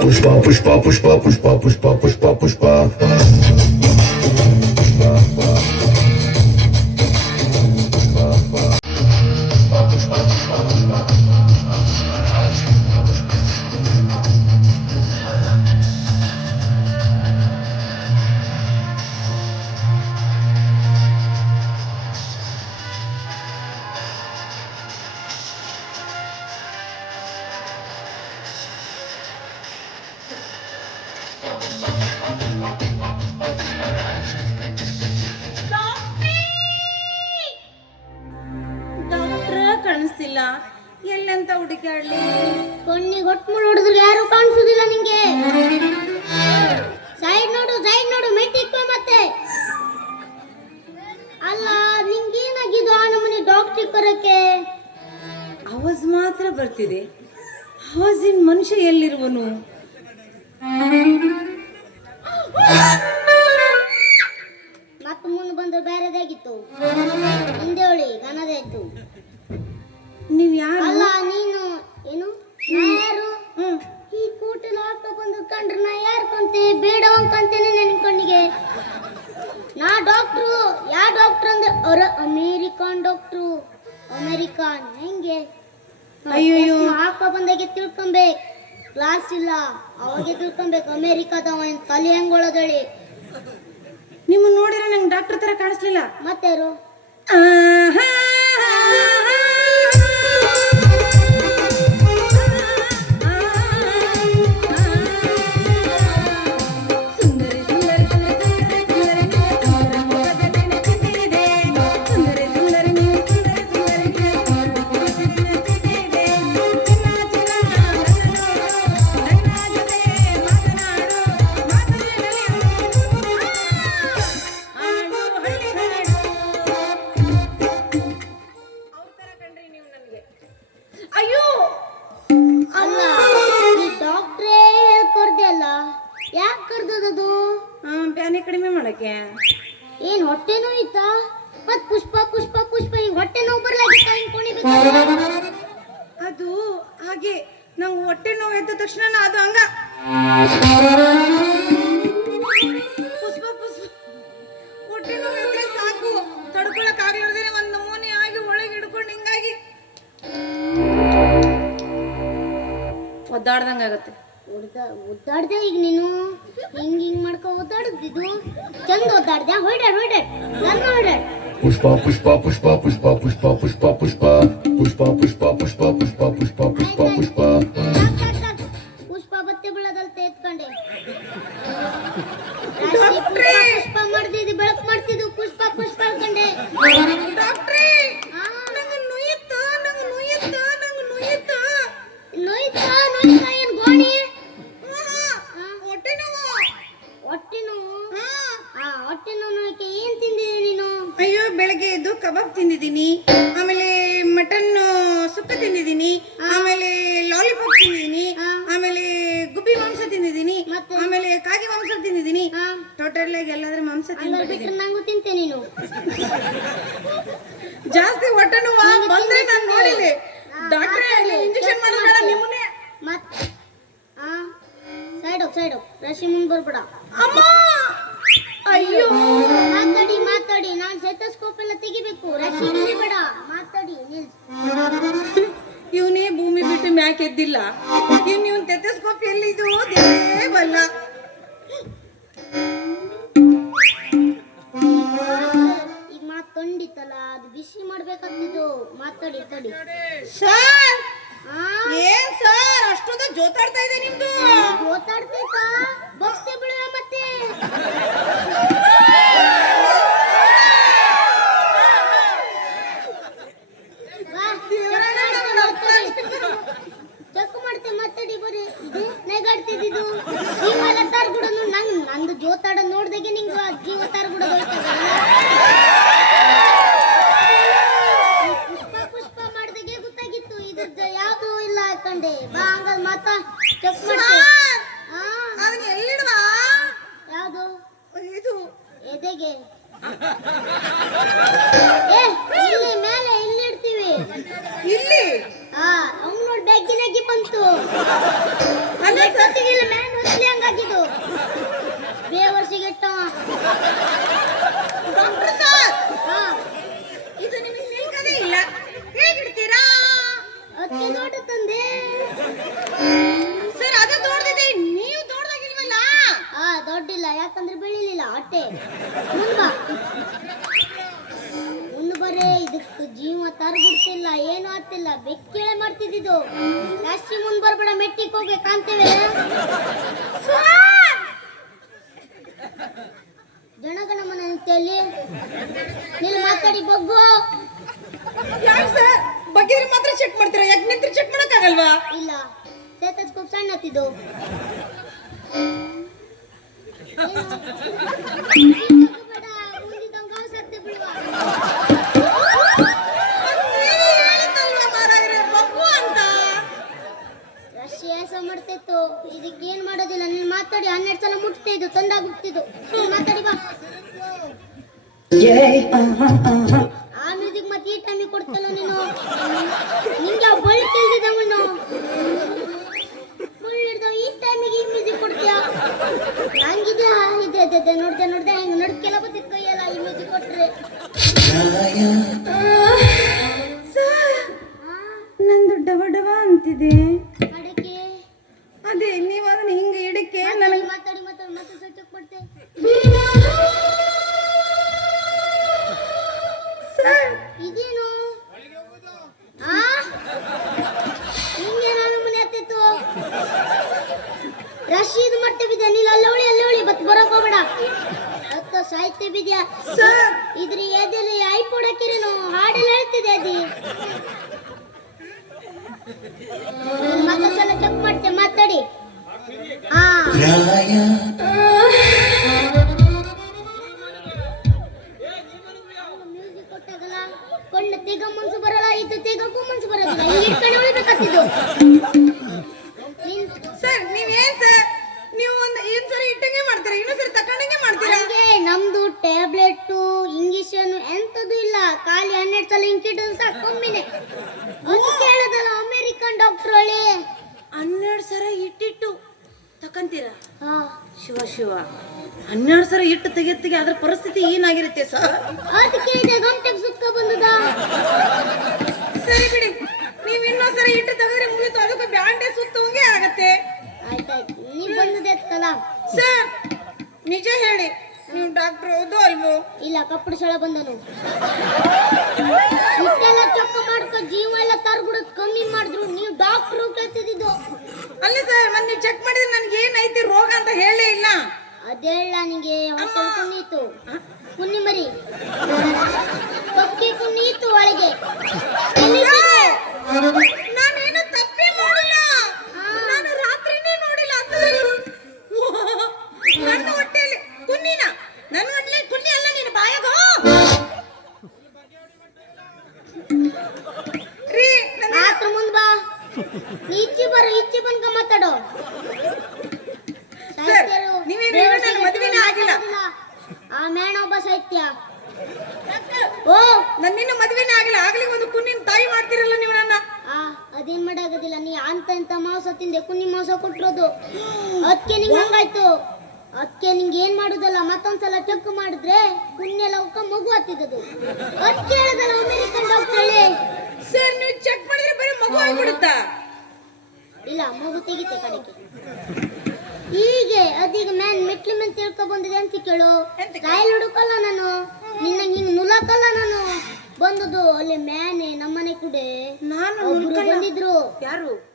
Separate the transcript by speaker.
Speaker 1: push push push push push push push
Speaker 2: push push push push ಕಾಣಿಸ್ತಿಲ್ಲ ಎಲ್ಲಂತ ಹುಡುಕಾಡ್ಲಿ
Speaker 3: ಕಣ್ಣಿಗೆ ಹೊಟ್ಮುಳು ಹೊಡೆದ್ರು ಯಾರು ಕಾಣಿಸುದಿಲ್ಲ ನಿಂಗೆ. ಸೈಡ್ ನೋಡು ಸೈಡ್ ನೋಡು ಮೆಟ್ಟಿಕ್ ಮತ್ತೆ. ಅಲ್ಲ ನಿಂಗೇನಾಗಿದ್ದು ಆ ನಮ್ಮನೆ ಡಾಕ್ಟ್ರಿಗೆ ಕರಕ್ಕೆ
Speaker 2: ಅವಾಜ್ ಮಾತ್ರ ಬರ್ತಿದೆ. ಅವಾಜಿನ ಮನುಷ್ಯ ಎಲ್ಲಿರುವನು?
Speaker 3: ಮತ್ತೆ ಮುಂದೆ ಬಂದ್ರೆ ಬೇರೆದಾಗಿತ್ತು ಹಿಂದೆ ಹೊಳಿ ಗನದಾಯ್ತು
Speaker 2: ನೀವ್ ಯಾರು?
Speaker 3: ಅಲ್ಲ ನೀನು ಏನು? ನಾ ಯಾರು? ಈ ಕೂಟಲ ಹಾಕೊಂಡು ಕಂಡ್ರೆ ನಾ ಯಾರು ಕಂತೆ? ಬೇಡ ಕಂತೇನೆ ನನ್ನ ಕಣ್ಣಿಗೆ. ನಾ ಡಾಕ್ಟ್ರು. ಯಾ ಡಾಕ್ಟ್ರ್ ಅಂದ್ರೆ ಅವರ ಅಮೇರಿಕನ್ ಡಾಕ್ಟ್ರು. ಅಮೇರಿಕನ್ ಹೆಂಗೆ?
Speaker 2: ಅಯ್ಯೋ
Speaker 3: ಹಾಕ ಬಂದಾಗೆ ತಿಳ್ಕೊಬೇಕು ಕ್ಲಾಸ್ ಇಲ್ಲ. ಅವಾಗೆ ತಿಳ್ಕೊಬೇಕು. ಅಮೇರಿಕಾದವ ಏನ್ ತಲೆ ಹೆಂಗೊಳದಳಿ
Speaker 2: ನಿಮ್ಮ ನೋಡಿದ್ರೆ ನಂಗೆ ಡಾಕ್ಟರ್ ತರ ಕಾಣಿಸ್ಲಿಲ್ಲ.
Speaker 3: ಮತ್ತಾರು
Speaker 2: ಆಹಾ.
Speaker 3: ಹೊಟ್ಟೆ ನೋಯ್ತಾ ಮತ್ ಪುಷ್ಪ ಪುಷ್ಪ ಪುಷ್ಪ ಈಗ ಹೊಟ್ಟೆ ನೋವು ಬರ್ಲಾಗಿತ್ತ ಹಿಂಗ್ ಕುಣಿಬೇಕು
Speaker 2: ಅದು ಹಾಗೆ, ನಾವು ಹೊಟ್ಟೆ ನೋವು ಎದ್ದ ತಕ್ಷಣ ಅದು ಹಂಗ. ಪುಷ್ಪ ಪುಷ್ಪ. ಹೊಟ್ಟೆ ನೋವು ಎದ್ರೆ ಸಾಕು. ತಡ್ಕೊಳಕ್ ಆಗ್ಲಾರ್ದೇನೆ ಒಂದ್ ನಮೂನೆ ಆಗಿ ಒಳಗೆ ಹಿಡ್ಕೊಂಡು ಹಿಂಗಾಗಿ. ಒದ್ದಾಡ್ದಂಗ
Speaker 3: ಒದ್ದಾಡ್ದೆ ಈಗ ನೀನು ಹಿಂಗ್ ಹಿಂಗ್ ಮಾಡ್ಕೊ ಒದ್ದಾಡದಿದ್ದು ಚಂದ ಒದ್ದಾಡ್ದೆ ಹೊಯ್ಡಾಡ್ ಹೊಯ್ಡಾಡ್ ನನ್ನ ಹೊಯ್ಡಾಡ್
Speaker 1: ಪುಷ್ಪ ಪುಷ್ಪ ಪುಷ್ಪ ಪುಷ್ಪ ಪುಷ್ಪ ಪುಷ್ಪ ಪುಷ್ಪ ಪುಷ್ಪ ಪುಷ್ಪ ಪುಷ್ಪ ಪುಷ್ಪ ಪುಷ್ಪ ಪುಷ್ಪ ಪುಷ್ಪ.
Speaker 3: ಪುಷ್ಪ ಬತ್ತೆ ಬೀಳದಲ್ತ ಎತ್ಕೊಂಡೆ ಪುಷ್ಪ ಪುಷ್ಪ ಮಾಡ್ತಿದ್ದು ಬೆಳಕು ಮಾಡ್ತಿದ್ದು ಪುಷ್ಪ ಪುಷ್ಪ ಅನ್ಕೊಂಡೆ
Speaker 2: ಡಾಕ್ಟ್ರೇ ಕಬಾಬ್ ತಿಂದಿದ್ದೀನಿ. ಆಮೇಲೆ ಮಟನ್ ಸುಕ್ಕ ತಿಂದಿದ್ದೀನಿ. ಆಮೇಲೆ ಲಾಲಿಪಾಪ್ ತಿಂದಿದ್ದೀನಿ. ಆಮೇಲೆ ಗುಬ್ಬಿ ಮಾಂಸ ತಿಂದಿದ್ದೀನಿ. ಆಮೇಲೆ ಕಾಗೆ ಮಾಂಸ ತಿಂದಿದ್ದೀನಿ. ಟೋಟಲ್ ಆಗಿ ಎಲ್ಲಾದ್ರೂ ಮಾಂಸ
Speaker 3: ಹಂಗಾರೆ
Speaker 2: ಮ್ಯಾಕ್ ಇನ್ನು ಇವ್ನು ತೆತೆಸ್ಕೋಪ್ ಎಲ್ಲಿದು? ದೇವರೇ ಬಲ್ಲ.
Speaker 3: ಈಗ ಮಾತ್ ಕಂಡಿತ್ತಲ್ಲ ಅದು ಬಿಸಿ ಮಾಡ್ಬೇಕಾಗ್ತಿದ್ದು. ಮಾತಾಡಿ ತಡಿ
Speaker 2: ಸರ್! ಏನ್ ಸರ್? ಅಷ್ಟೊಂದು ಜೋತಾಡ್ತಾ ಇದೆ ನಿಮ್ದು?
Speaker 3: ಜೋತಾಡ್ತೀತಾ ಬಸ್ತಿ ಬಿಡುವ ಮತ್ತೆ ಬಾ, ಚೆಕ್ ಮಾಡ್ತೆ ಮಾತಾಡಿ ಬರ್ರಿ ಇದು ನೆಗಾಡ್ತಿದ್ದು ನೀವೆಲ್ಲ ತಾರ್ಗುಡನು ನಂಗ್ ನಂದು ಜೋತಾಡ ನೋಡ್ದಾಗೆ ನಿಂಗೆ ಜೀವ ತಾರ್ಗುಡೋದು ಪುಷ್ಪ ಪುಷ್ಪ ಮಾಡ್ದಾಗೆ ಗೊತ್ತಾಗಿತ್ತು. ಇದ್ರದ್ದು ಯಾವುದು ಇಲ್ಲ ಹಾಕೊಂಡೆ ಬಾ ಹಂಗಲ್ ಮಾತ. ಚೆಕ್ ಮಾಡ್ತೀನಿ
Speaker 2: ಅದನ್ನ ಎಲ್ಲಿಡುವ?
Speaker 3: ಯಾವುದು?
Speaker 2: ಇದು.
Speaker 3: ಎದೆಗೆ? ಏ ಇಲ್ಲಿ ಮೇಲೆ ಇಲ್ಲಿ ಇಡ್ತೀವಿ
Speaker 2: ಇಲ್ಲಿ.
Speaker 3: ಹಾ ಅವ್ನು ನೋಡಿ ಬ್ಯಾಗಿನಾಗಿ ಬಂತು. ದೊಡ್ಡಿಲ್ಲ ಯಾಕಂದ್ರೆ ಬೆಳಿಲಿಲ್ಲ ಅಟ್ಟೆ ಮುಂದ ಮುಂದೆ ಬರೇ ಇದಕ್ಕೆ ಜೀವ ತರಗುಡ್ತಿಲ್ಲ ಏನು ಆಗ್ತಿಲ್ಲ. ಬೆಕ್ಕೇಳೆ ಮಾಡ್ತಿದ್ದು ಜಾಸ್ತಿ ಮುಂದ್ ಬರ್ಬೇಡ ಮೆಟ್ಟಿಗೆ ಹೋಗಿ ಕಾಣ್ತೇವೆ ಜನಗಣ ಮನ ಅಂತೇಳಿ. ನೀನು ಮಾತಾಡಿ ಬಗ್ಗು.
Speaker 2: ಬಗ್ಗೆ ಮಾತ್ರ ಚೆಕ್ ಮಾಡ್ತೀರಾ? ಯಾಕೆ ನಿಂತ್ರೆ ಚೆಕ್ ಮಾಡಕ್ಕಾಗಲ್ವಾ?
Speaker 3: ಇಲ್ಲ. ಸೇತಸ್ಕೋಪ್ ಸಣ್ಣ ಹತ್ತಿದ್ದು. ಮಾಡ್ತಿತ್ತು. ಇದಕ್ಕೆ ಮಾಡೋದಿಲ್ಲ. ನೀನ್ ಮಾತಾಡಿ. ಹನ್ನೆರಡು ಸಲ ಮುಟ್ತಾ ಇದ್ದು. ತಂದಾಗುತ್ತಿದ್ದು ನೀನ್ ಮಾತಾಡಿ ಬಾ. ಆ ಮ್ಯೂಸಿಕ್ ಮತ್ತೆ ಈ ಟೈಮಿಗೆ ಕೊಡ್ತಲ್ಲ ನೀನು? ನಿಂಗೆ ಬಳಿ ತಿಳಿದಿದ್ದವನು ಆ, ಇದೆ ಇದೆ ನೋಡ್ದೆ ನೋಡ್ದೆ ಹೆಂಗ್ ನಡ್ಕೆಲ್ಲ ಬತ್ತಿದ್ ಕೈಯಲ್ಲ ಈ ಮ್ಯೂಸಿಕ್ ಕೊಟ್ರೆ
Speaker 2: ನಂದು ಡವ ಡವ ಅಂತಿದೆ.
Speaker 3: ಅಡಕೆ.
Speaker 2: ಅದೇ ನೀವು ಅದನ್ನ ಹಿಂಗೆ ಇಡಕ್ಕೆ ನನಗೆ
Speaker 3: ಮಾತಾಡಿ ಮಾತಾಡಿ ಮತ್ತೆ ಸ್ವಚ್ಛ ಕೊಡ್ತೆ.
Speaker 2: ಸರ್
Speaker 3: ಇದೇನು ಆ ಹಿಂಗೆ ನಾನು ಮನೆ ಹತ್ತಿತ್ತು ರಶೀದ್ ಮಟ್ಟ ಬಿದ್ದ ನೀನು ಅಲ್ಲೋಳಿ ಅಲ್ಲೋಳಿ ಬತ್ ಬರೋಕ್ ಹೋಗ್ಬೇಡ. ಅತ್ತ ಸಾಹಿತ್ಯ ಬಿದ್ಯಾ
Speaker 2: ಸರ್!
Speaker 3: ಇದ್ರ ಐ ಐಪೋಡ್ ನೋ ಹಾಡೆಲ್ಲ ಹೇಳ್ತಿದೆ ಅದಿ. ಮತ್ತೊಂದ್ಸಲ ಚೆಕ್ ಮಾಡ್ತೆ ಮಾತಾಡಿ. ಹಾ.
Speaker 2: ಶಿವ ಶಿವ. ಹನ್ನೆರಡು ಸರ ಇಟ್ಟು ತೆಗೆತ್ತಿಗೆ ಅದ್ರ ಪರಿಸ್ಥಿತಿ ಏನಾಗಿರುತ್ತೆ ಸರ್?
Speaker 3: ಅದಕ್ಕೆ ಇದೆ ಗಂಟೆಗೆ ಸುತ್ತ ಬಂದದ?
Speaker 2: ಸರಿ ಬಿಡಿ. ನೀವು ಇನ್ನೊಂದು ಸರಿ ಇಟ್ಟು ತೆಗೆದ್ರೆ ಮುಗೀತು. ಅದಕ್ಕೆ ಬ್ಯಾಂಡೆ ಸುತ್ತುವಂಗೆ ಆಗತ್ತೆ.
Speaker 3: ಆಯ್ತಾಯ್ತು. ನೀ ಬಂದದೆ ಅತ್ತಲ್ಲ
Speaker 2: ಸರ್ ನಿಜ ಹೇಳಿ. ನೀವು ಡಾಕ್ಟರ್ ಹೌದು ಅಲ್ವೋ?
Speaker 3: ಇಲ್ಲ ಕಪ್ಪಡ ಸಳ ಬಂದನು. ಇಷ್ಟೆಲ್ಲ ಚೊಕ್ಕ ಮಾಡ್ಕೊ ಜೀವ ಎಲ್ಲ ತರ್ಬಿಡೋದು ಕಮ್ಮಿ ಮಾಡಿದ್ರು. ನೀವು ಡಾಕ್ಟ್ರು ಕೇಳ್ತಿದ್ದು
Speaker 2: ಅಲ್ಲ ಸರ್ ಮತ್ತೆ ನೀವು ಚೆಕ್ ಮಾಡಿದ್ರೆ ನನಗೆ ಏನೈತಿ ರೋಗ ಅಂತ ಹೇಳೇ ಇಲ್ಲ.
Speaker 3: ಅದೇಳ ನನಗೆ ಹೊಟ್ಟೆ ಕುನ್ನೀತು ಕುನ್ನಿ ಮರಿ. ಕೊಕ್ಕಿ ಕುನ್ನೀತು ಒಳಗೆ.
Speaker 2: ಸರ್, ನೀವೇನು ನನ್ನ ಮದುವೆನೇ ಆಗಿಲ್ಲ.
Speaker 3: ಆ ಮೇಣ ಒಬ್ಬ ಸೈತ್ಯ. ಓ
Speaker 2: ನನ್ನಿನ್ನು ಮದುವೆನೇ ಆಗಿಲ್ಲ. ಆಗ್ಲಿ ಒಂದು ಕುನ್ನಿನ ತಾಯಿ ಮಾಡ್ತಿರಲ್ಲ ನೀವು ನನ್ನ.
Speaker 3: ಆ ಅದೇನ್ ಮಾಡಾಗೋದಿಲ್ಲ. ನೀ ಅಂತ ಇಂತ ಮಾಂಸ ತಿಂದೆ ಕುನ್ನಿ ಮಾಂಸ ಕೊಟ್ಟಿರೋದು ಅದಕ್ಕೆ ನಿಂಗೆ ಹಂಗಾಯ್ತು. ಅದಕ್ಕೆ ನಿಂಗೆ ಏನ್ ಮಾಡುದಲ್ಲ? ಮತ್ತೊಂದ್ಸಲ ಚೆಕ್ ಮಾಡಿದ್ರೆ ಕುನ್ನೆಲ್ಲ ಉಕ್ಕ ಮಗು ಹತ್ತಿದ್ದದು ಅದಕ್ಕೆ ಹೇಳದಲ್ಲ ಅಮೆರಿಕನ್ ಡಾಕ್ಟರ್
Speaker 2: ಸರ್ ನೀವು ಚೆಕ್ ಮಾಡಿದ್ರೆ ಬರೀ ಮಗು ಆಗ್ಬಿಡುತ್ತಾ?
Speaker 3: ಇಲ್ಲ ಮಗು ತೆಗಿತೆ ಕಡೆಗೆ. ಹೀಗೆ ಅದೀಗ ಮ್ಯಾನ್ ಮೆಟ್ಲಿ ಮೇಲೆ ತಿಳ್ಕೊ ಬಂದಿದೆ ಅಂತ ಕೇಳು. ಕಾಯಿಲ್ ಹುಡುಕಲ್ಲ ನಾನು. ನಿನ್ನ ಹಿಂಗ್ ನುಲಾಕಲ್ಲ ನಾನು. ಬಂದದ್ದು ಅಲ್ಲಿ ಮ್ಯಾನೆ ನಮ್ಮನೆ ಕೂಡೆ.
Speaker 2: ನಾನು
Speaker 3: ಬಂದಿದ್ರು.
Speaker 2: ಯಾರು?